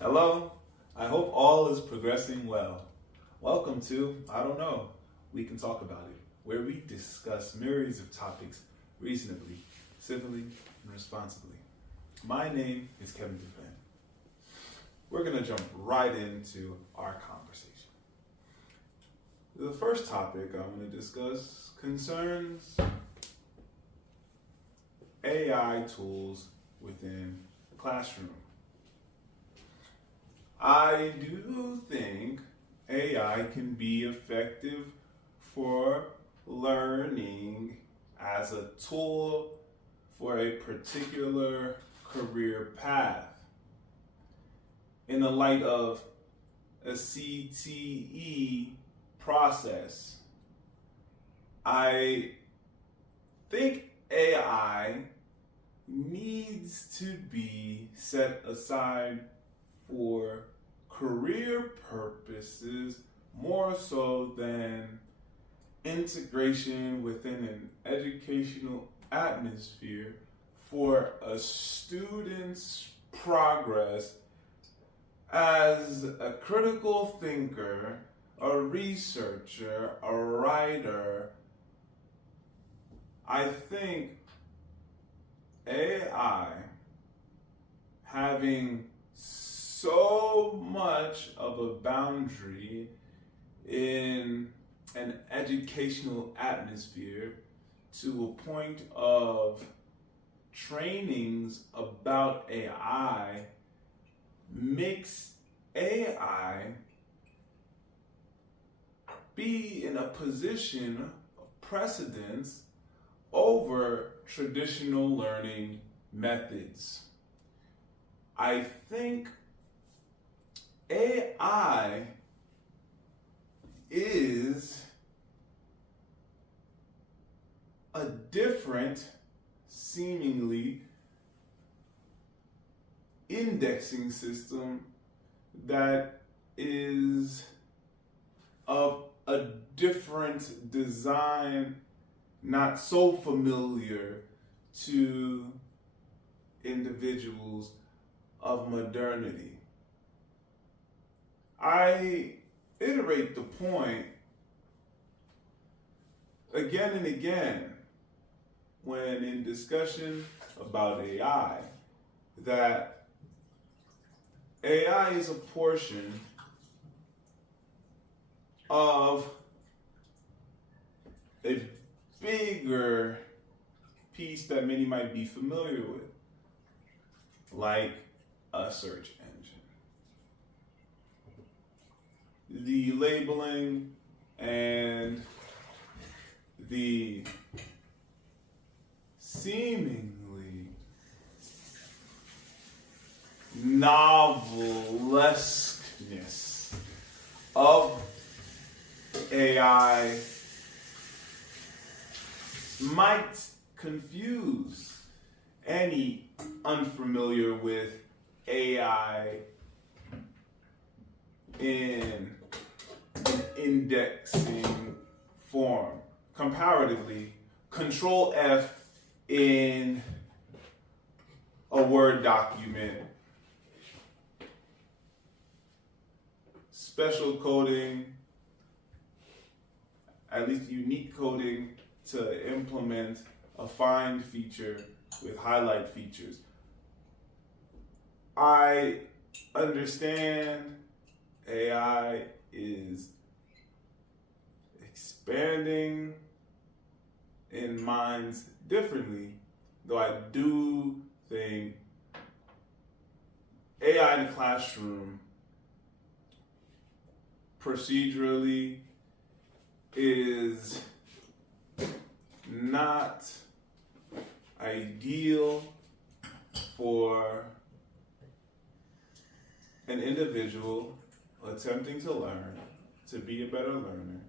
Hello, I hope all is progressing well. Welcome to, I don't know, we can talk about it, where we discuss myriads of topics reasonably, civilly, and responsibly. My name is Kevin Dufresne. We're going to jump right into our conversation. The first topic I want to discuss concerns AI tools within the classroom. I do think AI can be effective for learning as a tool for a particular career path. In the light of a CTE process, I think AI needs to be set aside for career purposes more so than integration within an educational atmosphere for a student's progress as a critical thinker, a researcher, a writer. I think AI having so much of a boundary in an educational atmosphere to a point of trainings about AI makes AI be in a position of precedence over traditional learning methods. I think AI is a different, seemingly, indexing system that is of a different design, not so familiar to individuals of modernity. I iterate the point again and again when in discussion about AI that AI is a portion of a bigger piece that many might be familiar with, like a search engine. The labeling and the seemingly novelesqueness of AI might confuse any unfamiliar with AI in an indexing form. Comparatively, Control F in a Word document, special coding, at least unique coding to implement a find feature with highlight features. I understand AI is expanding in minds differently, though I do think AI in the classroom procedurally is not ideal for an individual attempting to learn, to be a better learner,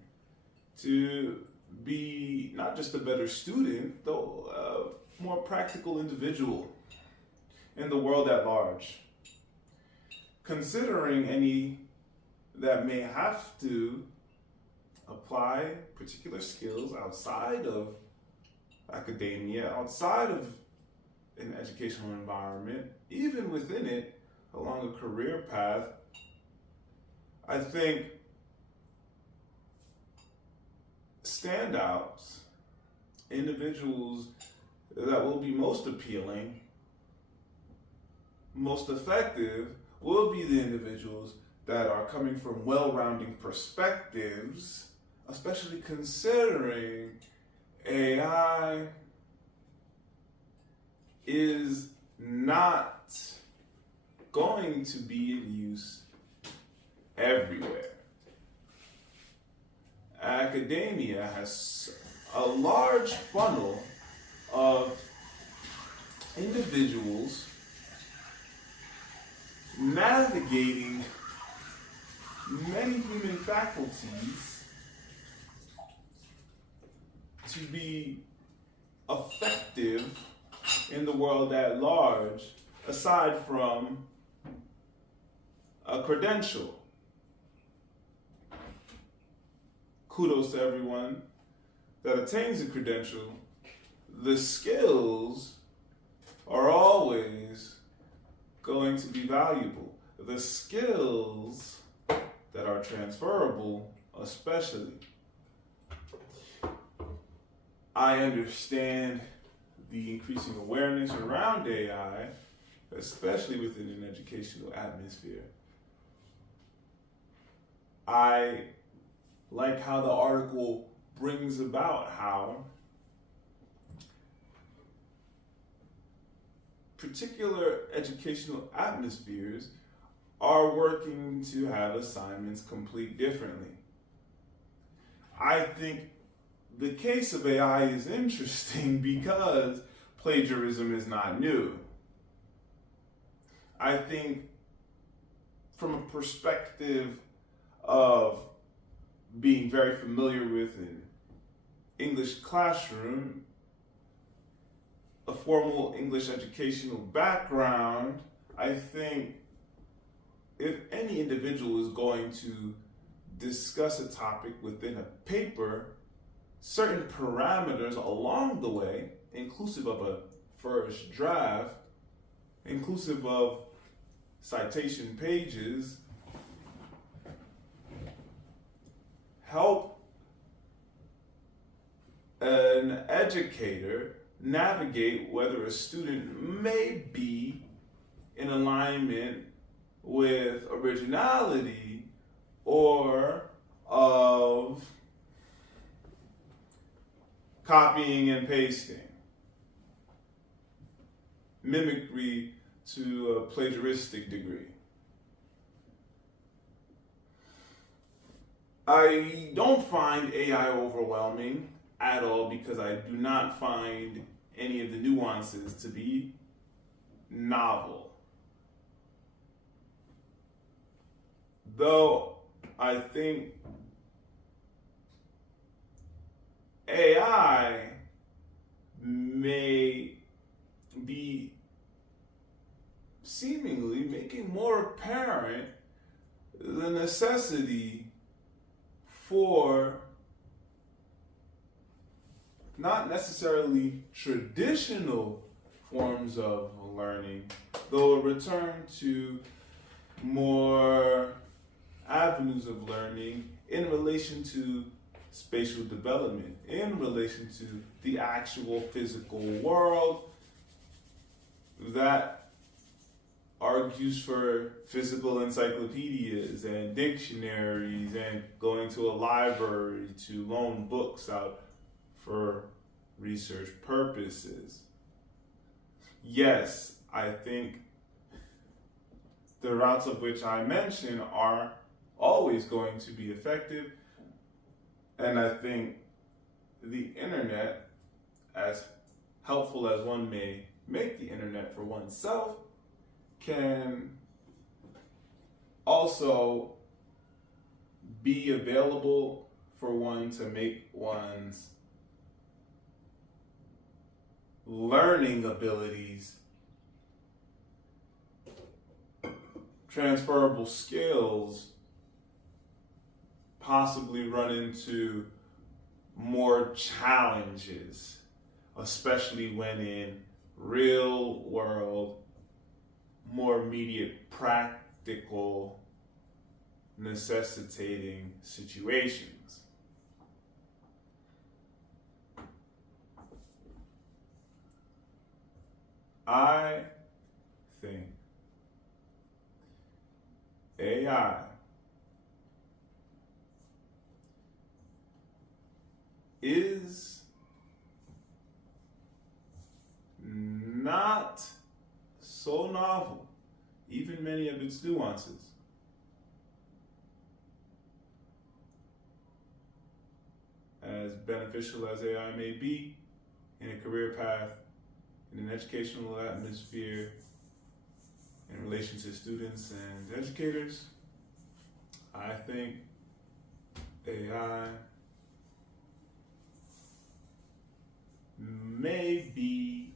to be not just a better student, though a more practical individual in the world at large. Considering any that may have to apply particular skills outside of academia, outside of an educational environment, even within it, along along a career path, I think standouts, individuals that will be most appealing, most effective, will be the individuals that are coming from well-rounding perspectives, especially considering AI is not going to be in use everywhere. Academia has a large funnel of individuals navigating many human faculties to be effective in the world at large, aside from a credential. Kudos to everyone that attains a credential. The skills are always going to be valuable. The skills that are transferable, especially. I understand the increasing awareness around AI, especially within an educational atmosphere. I like how the article brings about how particular educational atmospheres are working to have assignments complete differently. I think the case of AI is interesting because plagiarism is not new. I think from a perspective of being very familiar with an English classroom, a formal English educational background, I think if any individual is going to discuss a topic within a paper, certain parameters along the way, inclusive of a first draft, inclusive of citation pages, help an educator navigate whether a student may be in alignment with originality or of copying and pasting, mimicry to a plagiaristic degree. I don't find AI overwhelming at all because I do not find any of the nuances to be novel. Though I think AI may be seemingly making more apparent the necessity for not necessarily traditional forms of learning, though a return to more avenues of learning in relation to spatial development, in relation to the actual physical world that argues for physical encyclopedias and dictionaries and going to a library to loan books out for research purposes. Yes, I think the routes of which I mention are always going to be effective, and I think the internet, as helpful as one may make the internet for oneself, can also be available for one to make one's learning abilities, transferable skills, possibly run into more challenges, especially when in real world more immediate, practical, necessitating situations. I think AI is not so novel, even many of its nuances. As beneficial as AI may be in a career path, in an educational atmosphere, in relation to students and educators, I think AI may be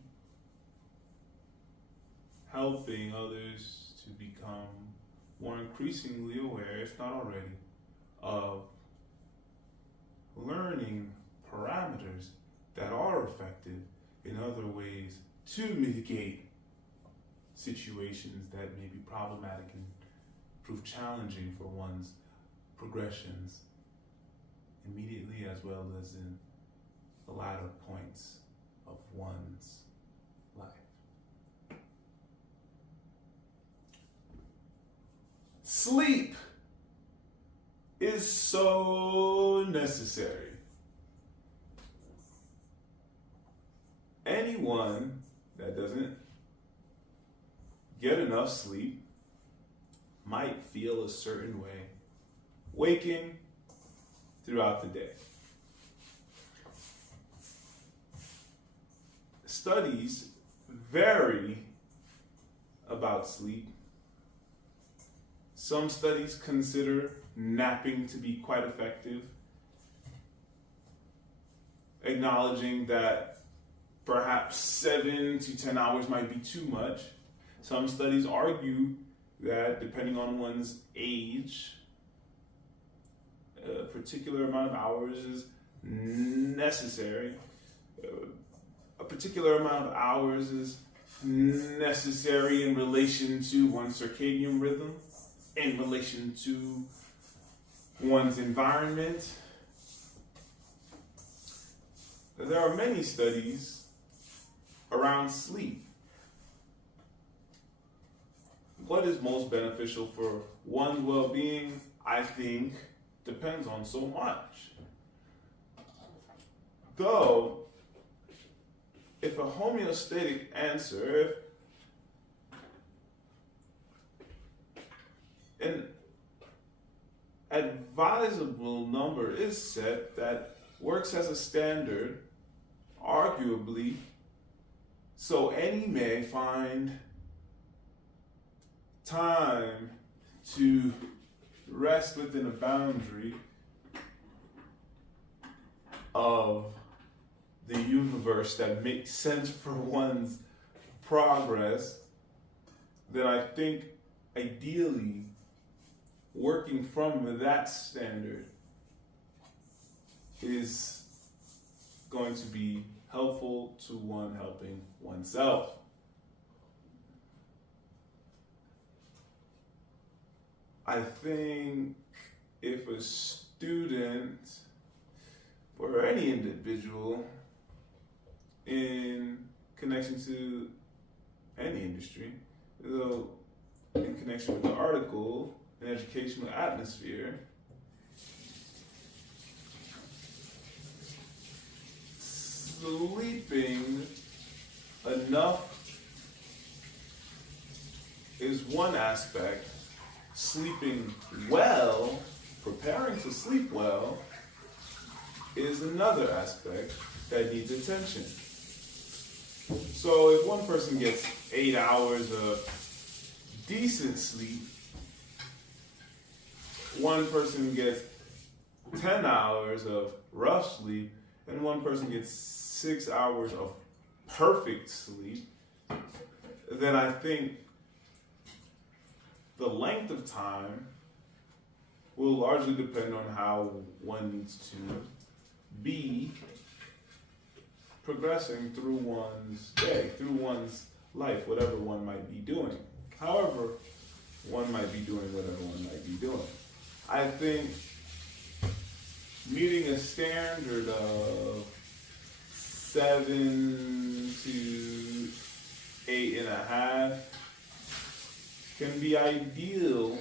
helping others to become more increasingly aware, if not already, of learning parameters that are effective in other ways to mitigate situations that may be problematic and prove challenging for one's progressions immediately as well as in the latter points of one's life. Sleep is so necessary. Anyone that doesn't get enough sleep might feel a certain way waking throughout the day. Studies vary about sleep. Some studies consider napping to be quite effective, acknowledging that perhaps 7 to 10 hours might be too much. Some studies argue that depending on one's age, a particular amount of hours is necessary. A particular amount of hours is necessary in relation to one's circadian rhythm, in relation to one's environment. There are many studies around sleep. What is most beneficial for one's well-being, I think, depends on so much. Though, if a homeostatic answer, if an advisable number is set that works as a standard, arguably, so any may find time to rest within a boundary of the universe that makes sense for one's progress, then I think ideally working from that standard is going to be helpful to one helping oneself. I think if a student or any individual in connection to any industry, though in connection with the article, an educational atmosphere, sleeping enough is one aspect. Sleeping well, preparing to sleep well, is another aspect that needs attention. So if one person gets 8 hours of decent sleep, one person gets 10 hours of rough sleep, and one person gets 6 hours of perfect sleep, then I think the length of time will largely depend on how one needs to be progressing through one's day, through one's life, whatever one might be doing. However, one might be doing whatever one might be doing. I think meeting a standard of 7 to 8.5 can be ideal,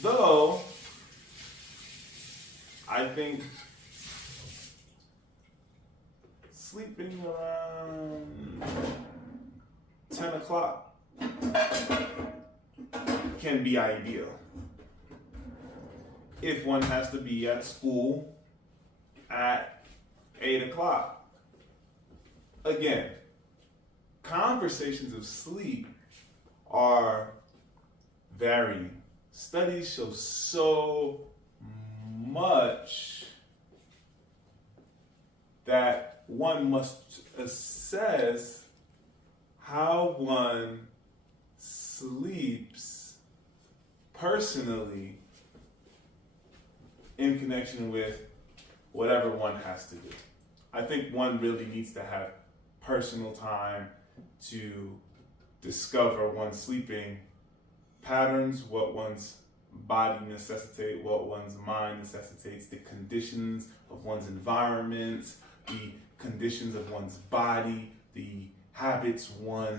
though I think sleeping around 10 o'clock can be ideal. If one has to be at school at 8 o'clock. Again, conversations of sleep are varying. Studies show so much that one must assess how one sleeps personally in connection with whatever one has to do. I think one really needs to have personal time to discover one's sleeping patterns, what one's body necessitates, what one's mind necessitates, the conditions of one's environment, the conditions of one's body, the habits one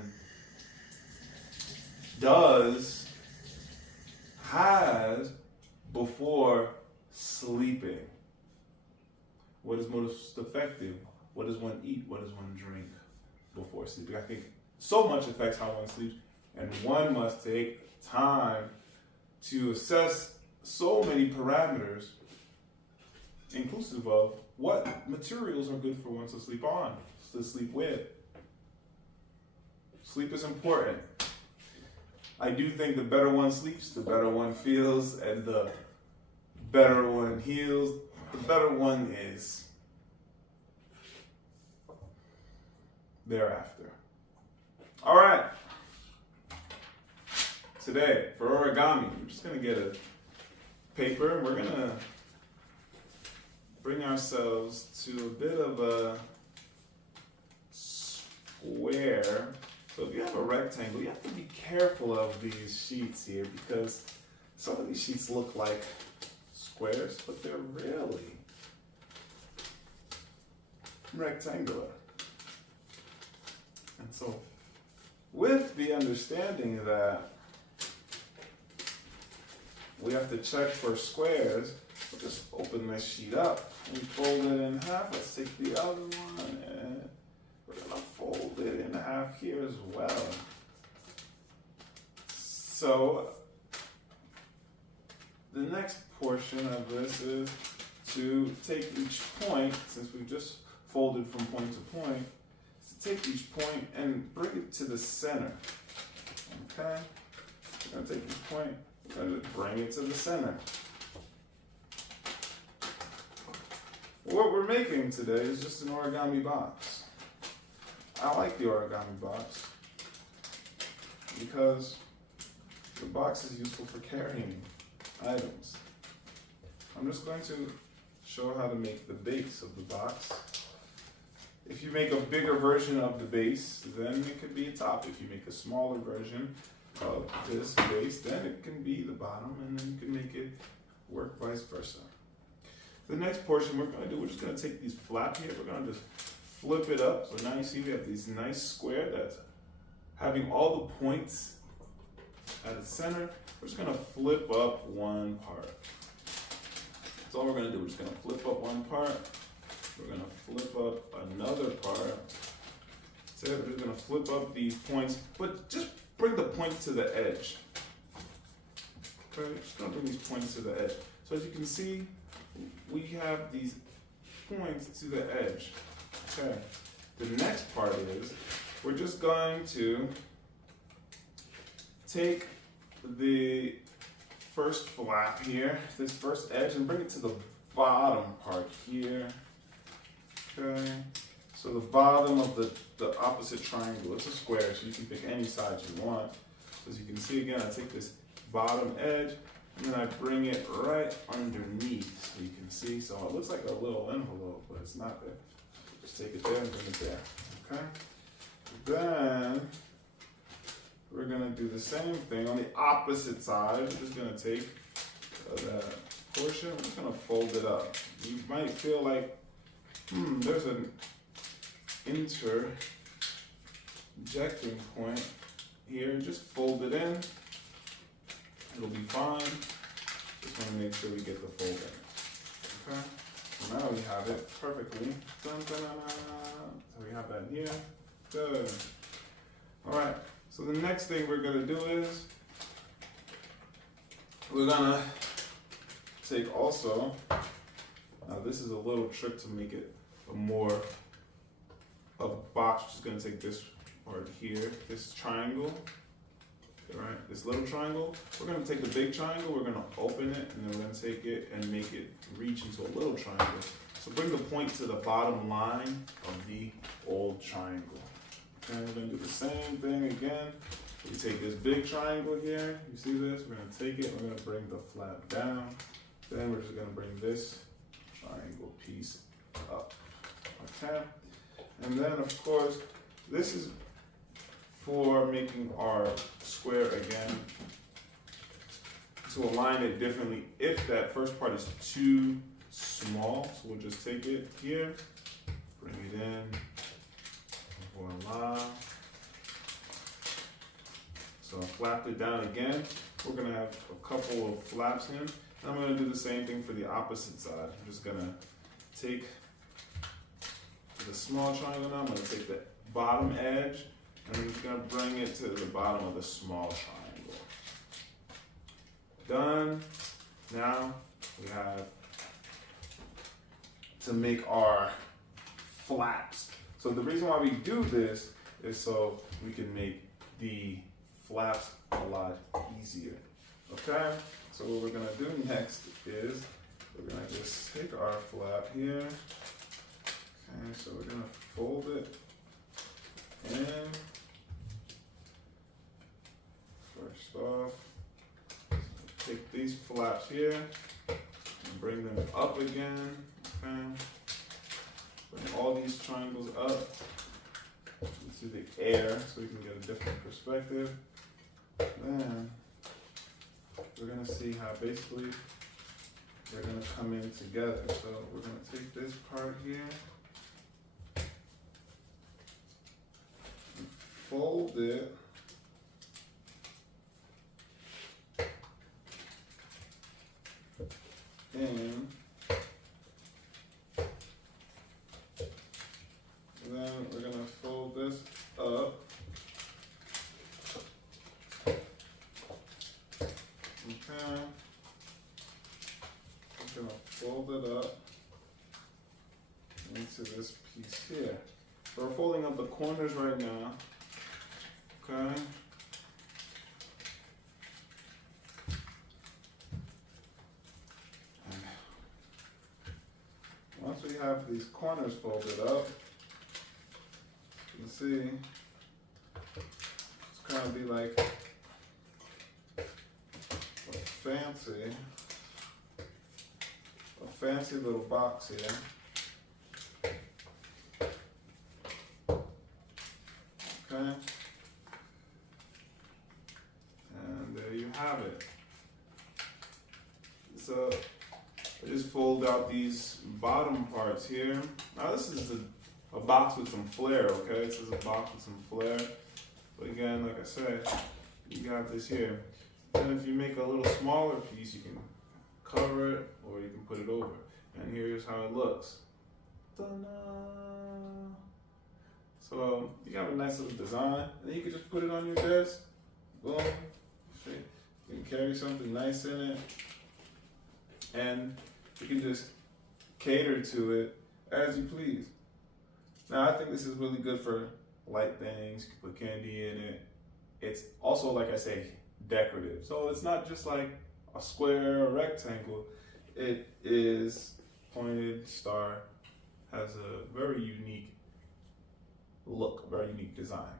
has before sleeping. What is most effective? What does one eat? What does one drink before sleeping? I think so much affects how one sleeps, and one must take time to assess so many parameters, inclusive of what materials are good for one to sleep on, to sleep with. Sleep is important. I do think the better one sleeps, the better one feels, and the better one heals, the better one is thereafter. All right. Today, for origami, we're just going to get a paper. We're going to bring ourselves to a bit of a square. So if you have a rectangle, you have to be careful of these sheets here because some of these sheets look like squares, but they're really rectangular. And so with the understanding that we have to check for squares, we'll just open this sheet up and fold it in half. Let's take the other one and we're gonna fold it in half here as well. So the next portion of this is to take each point, since we've just folded from point to point, to take each point and bring it to the center. Okay? We're gonna take each point and bring it to the center. What we're making today is just an origami box. I like the origami box because the box is useful for carrying items. I'm just going to show how to make the base of the box. If you make a bigger version of the base, then it could be a top. If you make a smaller version of this base, then it can be the bottom, and then you can make it work vice versa. The next portion we're going to do, we're just going to take these flap here, we're going to just flip it up. So now you see we have this nice square that's having all the points at the center. We're just going to flip up one part. That's all we're going to do. We're just going to flip up one part. We're going to flip up another part. So we're just going to flip up these points, but just bring the points to the edge. Okay, just going to bring these points to the edge. So as you can see, we have these points to the edge. Okay, the next part is we're just going to take the first flap here, this first edge, and bring it to the bottom part here. Okay, so the bottom of the opposite triangle, it's a square, so you can pick any side you want. So as you can see again, I take this bottom edge and then I bring it right underneath so you can see. So it looks like a little envelope, but it's not there. Just take it there and bring it there, okay? Then we're gonna do the same thing on the opposite side. We're just gonna take that portion, we're just gonna fold it up. You might feel like, there's an interjecting point here. Just fold it in. It'll be fine. Just want to make sure we get the fold in. Okay? So now we have it perfectly. Dun, dun, dun, dun. So we have that here. Good. Alright, so the next thing we're going to do is we're going to take also, now this is a little trick to make it a more of a box. Just going to take this part here, this triangle. Right, this little triangle, we're going to take the big triangle, we're going to open it, and then we're going to take it and make it reach into a little triangle. So bring the point to the bottom line of the old triangle. Okay, we're going to do the same thing again. We take this big triangle here, you see this? We're going to take it, we're going to bring the flap down. Then we're just going to bring this triangle piece up. Okay, and then of course, this is for making our square again, to align it differently if that first part is too small. So we'll just take it here, bring it in, voila. So I flapped it down again. We're gonna have a couple of flaps in. And I'm gonna do the same thing for the opposite side. I'm just gonna take the small triangle now, I'm gonna take the bottom edge, and I'm just going to bring it to the bottom of the small triangle. Done. Now we have to make our flaps. So the reason why we do this is so we can make the flaps a lot easier. Okay? So what we're going to do next is we're going to just take our flap here. Okay, so we're going to fold it in. First off, take these flaps here and bring them up again. Okay. Bring all these triangles up into the air so we can get a different perspective. Then we're going to see how basically they're going to come in together. So we're going to take this part here and fold it. And then we're going to fold this up. Okay. I'm going to fold it up into this piece here. So we're folding up the corners right now. Okay. Once we have these corners folded up, you can see it's kind of be like a fancy little box here. Okay, and there you have it. So I just fold out these bottom parts here. Now this is a box with some flair, okay? This is a box with some flair. But again, like I said, you got this here. And if you make a little smaller piece, you can cover it or you can put it over. And here's how it looks. Ta-da! So you have a nice little design, and then you can just put it on your desk. Boom. See? You can carry something nice in it. And you can just cater to it as you please. Now, I think this is really good for light things. You can put candy in it. It's also, like I say, decorative. So it's not just like a square or rectangle. It is pointed, star, has a very unique look, very unique design.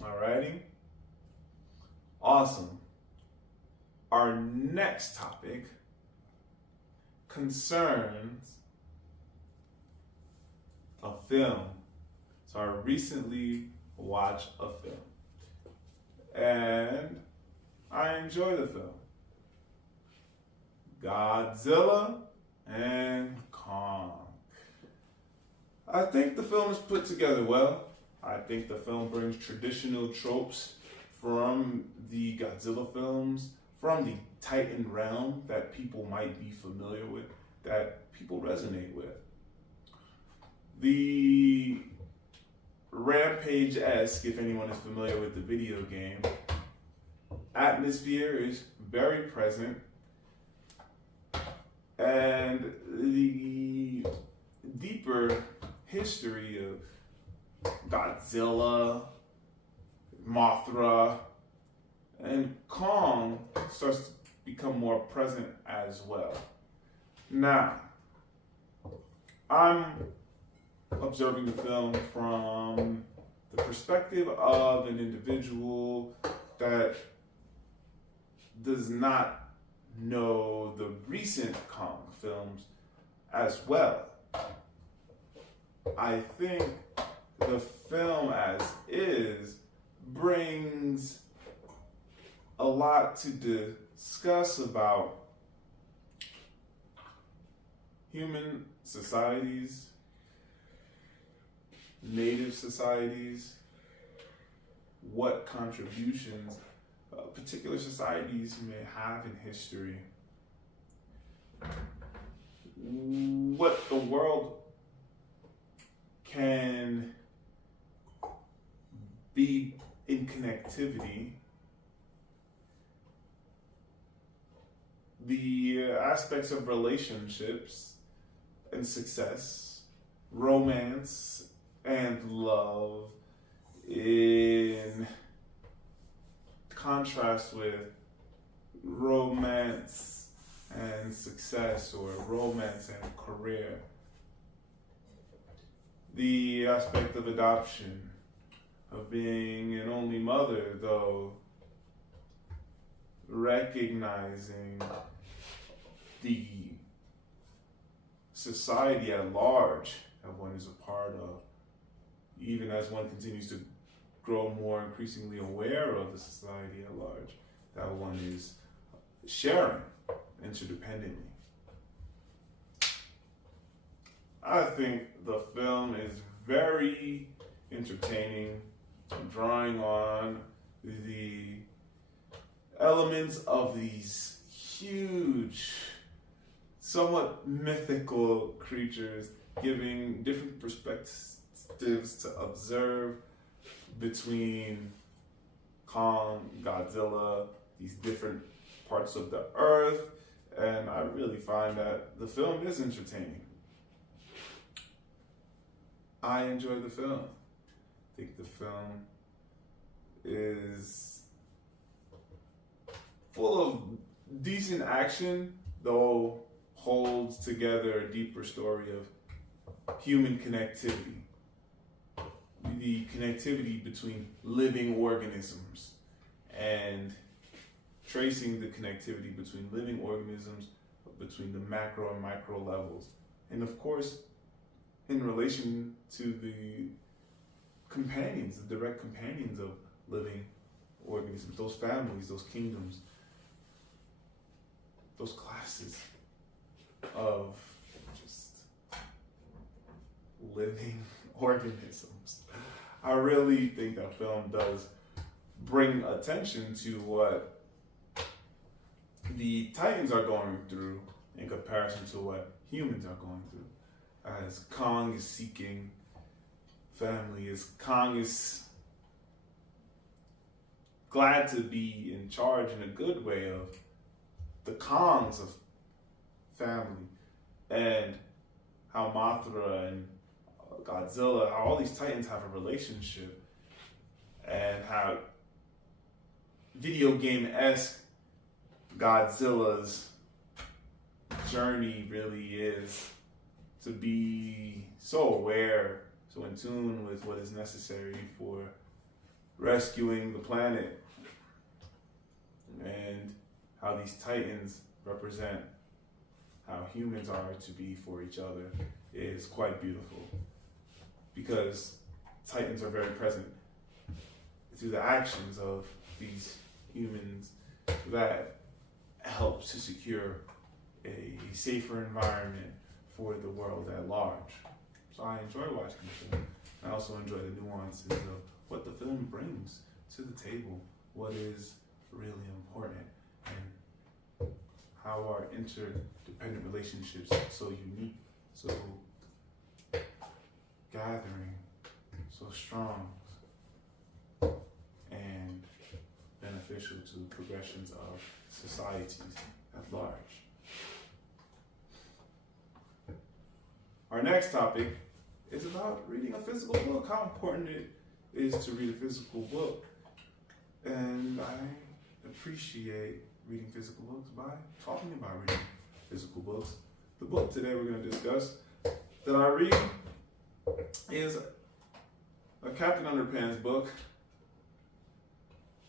Alrighty? Awesome. Our next topic concerns a film. So I recently watched a film. and I enjoy the film. Godzilla and Kong. I think the film is put together well. I think the film brings traditional tropes from the Godzilla films, from the Titan realm that people might be familiar with, that people resonate with. The Rampage-esque, if anyone is familiar with the video game, atmosphere is very present, and the deeper history of Godzilla, Mothra, and Kong starts to become more present as well. Now, I'm observing the film from the perspective of an individual that does not know the recent Kong films as well. I think the film as is brings a lot to discuss about human societies, native societies, what contributions particular societies may have in history, what the world can be in connectivity, the aspects of relationships and success, romance and love in contrast with romance and success, or romance and career. The aspect of adoption, of being an only mother, though recognizing the society at large that one is a part of, even as one continues to grow more increasingly aware of the society at large that one is sharing interdependently. I think the film is very entertaining, drawing on the elements of these huge, somewhat mythical creatures, giving different perspectives to observe between Kong, Godzilla, these different parts of the earth, and I really find that the film is entertaining. I enjoy the film. I think the film is full of decent action, though holds together a deeper story of human connectivity. The connectivity between living organisms and tracing the connectivity between living organisms, between the macro and micro levels. And of course, in relation to the companions, the direct companions of living organisms, those families, those kingdoms, those classes of just living organisms. I really think that film does bring attention to what the Titans are going through in comparison to what humans are going through. As Kong is seeking family, as Kong is glad to be in charge in a good way of the Kongs of family, and how Mothra and Godzilla, how all these Titans have a relationship, and how video game-esque Godzilla's journey really is to be so aware, so in tune with what is necessary for rescuing the planet, and how these Titans represent how humans are to be for each other is quite beautiful, because Titans are very present through the actions of these humans that help to secure a safer environment for the world at large. So I enjoy watching the film. I also enjoy the nuances of what the film brings to the table, what is really important, and how our interdependent relationships are so unique, so gathering, so strong, and beneficial to the progressions of societies at large. Our next topic is about reading a physical book, how important it is to read a physical book. And I appreciate reading physical books by talking about reading physical books. The book today we're going to discuss that I read is a Captain Underpants book.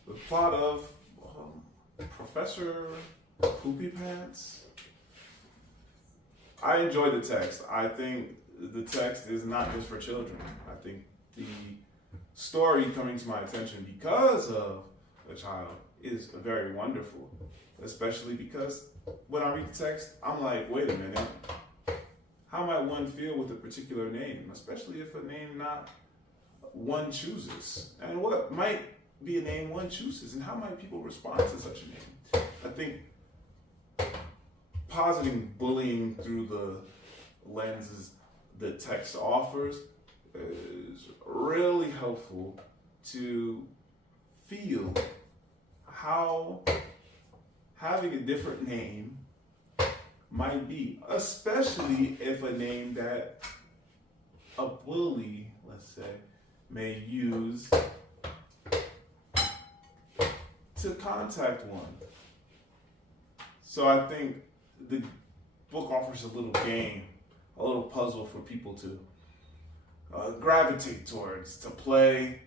The plot of Professor Poopy Pants. I enjoy the text. I think the text is not just for children. I think the story coming to my attention because of a child is very wonderful, especially because when I read the text, I'm like, wait a minute, how might one feel with a particular name, especially if a name not one chooses? And what might be a name one chooses, and how might people respond to such a name? I think positing bullying through the lenses the text offers is really helpful to feel how having a different name might be, especially if a name that a bully, let's say, may use to contact one. So I think the book offers a little game, a little puzzle for people to gravitate towards, to play,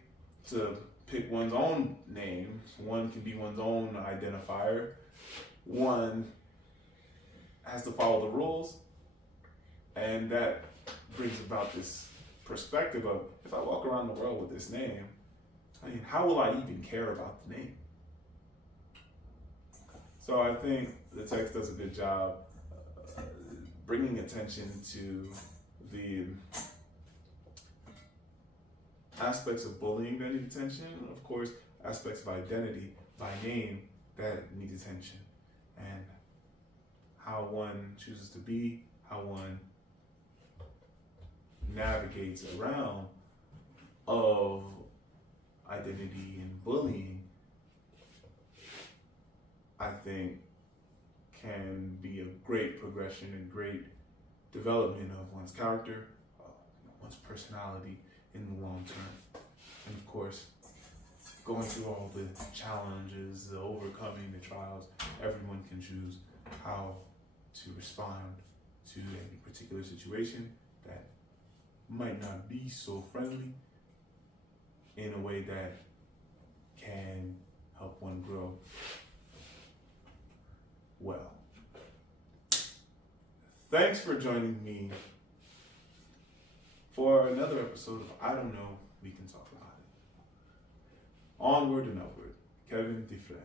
to pick one's own name. One can be one's own identifier. One has to follow the rules, and that brings about this perspective of, if I walk around the world with this name, I mean, how will I even care about the name? So I think the text does a good job bringing attention to the aspects of bullying that need attention, of course, aspects of identity by name that need attention, and how one chooses to be, how one navigates around of identity and bullying, I think can be a great progression and great development of one's character, one's personality in the long term. And of course, going through all the challenges, the overcoming the trials, everyone can choose how to respond to any particular situation that might not be so friendly in a way that can help one grow well. Thanks for joining me for another episode of I Don't Know, We Can Talk About It. Onward and Upward, Dufresne.